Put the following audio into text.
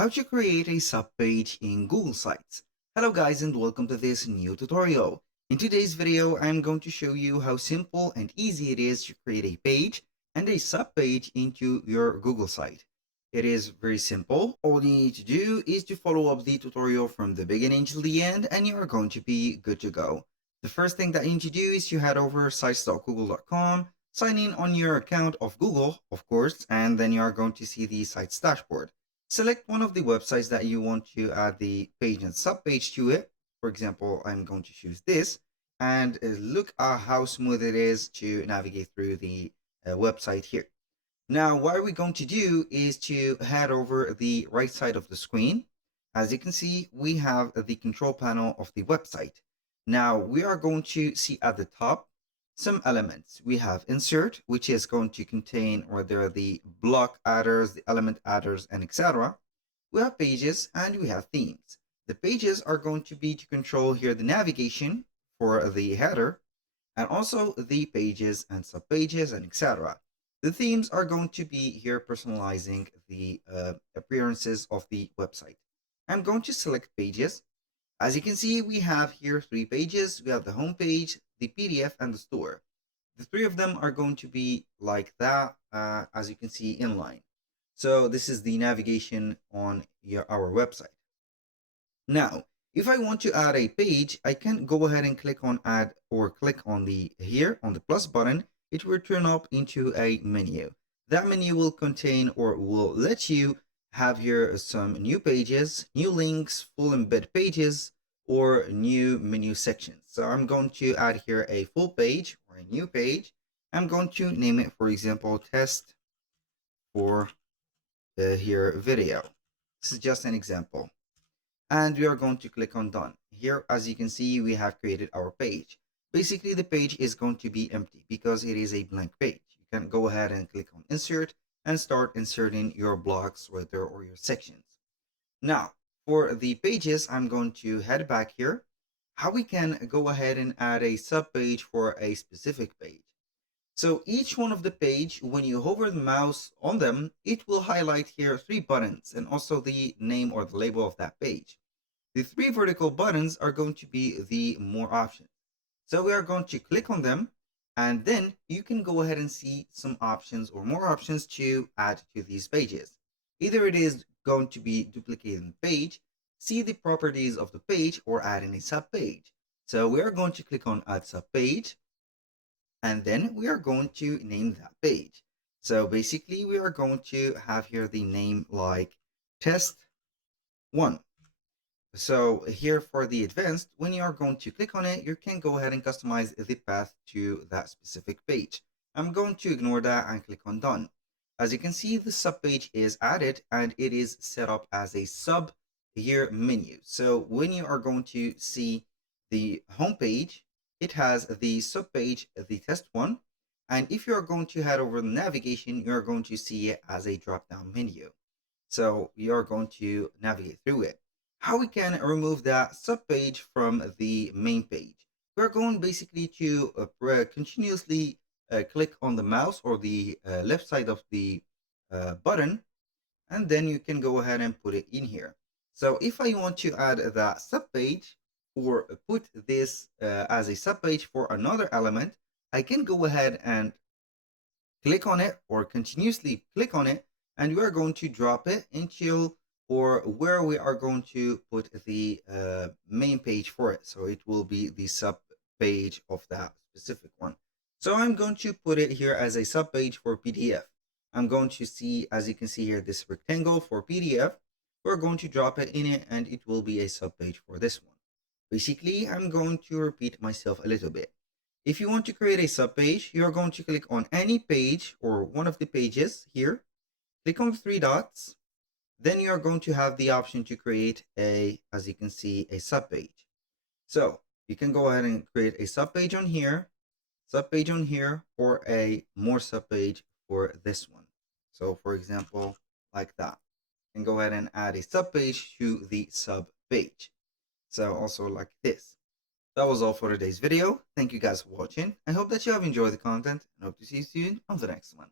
How to create a subpage in Google Sites. Hello guys and welcome to this new tutorial. In today's video, I'm going to show you how simple and easy it is to create a page and a subpage into your Google site. It is very simple. All you need to do is to follow up the tutorial from the beginning to the end and you are going to be good to go. The first thing that you need to do is to head over sites.google.com, sign in on your account of Google, of course, and then you are going to see the site's dashboard. Select one of the websites that you want to add the page and subpage to it. For example, I'm going to choose this and look at how smooth it is to navigate through the website here. Now, what we're going to do is to head over the right side of the screen. As you can see, we have the control panel of the website. Now, we are going to see at the top some elements. We have insert, which is going to contain whether the block adders, the element adders, and etc. We have pages and we have themes. The pages are going to be to control here the navigation for the header and also the pages and subpages and etc. The themes are going to be here personalizing the appearances of the website. I'm going to select pages. As you can see, we have here 3 pages. We have the home page, the PDF, and the store. The 3 of them are going to be like that, as you can see inline. So this is the navigation on our website. Now, if I want to add a page, I can go ahead and click on add or click on the here on the plus button. It will turn up into a menu. That menu will contain or will let you have here some new pages, new links, full embed pages, or new menu sections. So I'm going to add here a full page or a new page. I'm going to name it, for example, test for here video. This is just an example. And we are going to click on done. Here, as you can see, we have created our page. Basically, the page is going to be empty because it is a blank page. You can go ahead and click on insert and start inserting your blocks right there or your sections. Now, for the pages, I'm going to head back here. How we can go ahead and add a subpage for a specific page. So each one of the page, when you hover the mouse on them, it will highlight here 3 buttons and also the name or the label of that page. The 3 vertical buttons are going to be the more options. So we are going to click on them and then you can go ahead and see some options or more options to add to these pages. Either it is going to be duplicating the page, see the properties of the page, or adding a subpage. So we are going to click on add subpage and then we are going to name that page. So basically we are going to have here the name like test 1. So here for the advanced, when you are going to click on it, you can go ahead and customize the path to that specific page. I'm going to ignore that and click on done. As you can see, the subpage is added and it is set up as a sub here menu. So when you are going to see the home page, it has the subpage, the test 1. And if you're going to head over the navigation, you're going to see it as a drop-down menu. So you're going to navigate through it. How we can remove that subpage from the main page. We're going basically to continuously click on the mouse or the left side of the button, and then you can go ahead and put it in here. So if I want to add that subpage or put this as a subpage for another element, I can go ahead and click on it or continuously click on it, and we are going to drop it until or where we are going to put the main page for it. So it will be the sub page of that specific one. So I'm going to put it here as a sub page for PDF. I'm going to see, as you can see here, this rectangle for PDF. We're going to drop it in it and it will be a sub page for this one. Basically, I'm going to repeat myself a little bit. If you want to create a sub page, you're going to click on any page or one of the pages here. Click on the 3 dots. Then you are going to have the option to create as you can see, a subpage. So you can go ahead and create a subpage on here, or a more subpage for this one. So for example, like that. And go ahead and add a subpage to the subpage. So also like this. That was all for today's video. Thank you guys for watching. I hope that you have enjoyed the content and hope to see you soon on the next one.